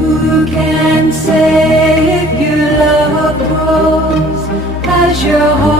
Who can say if your love grows as your heart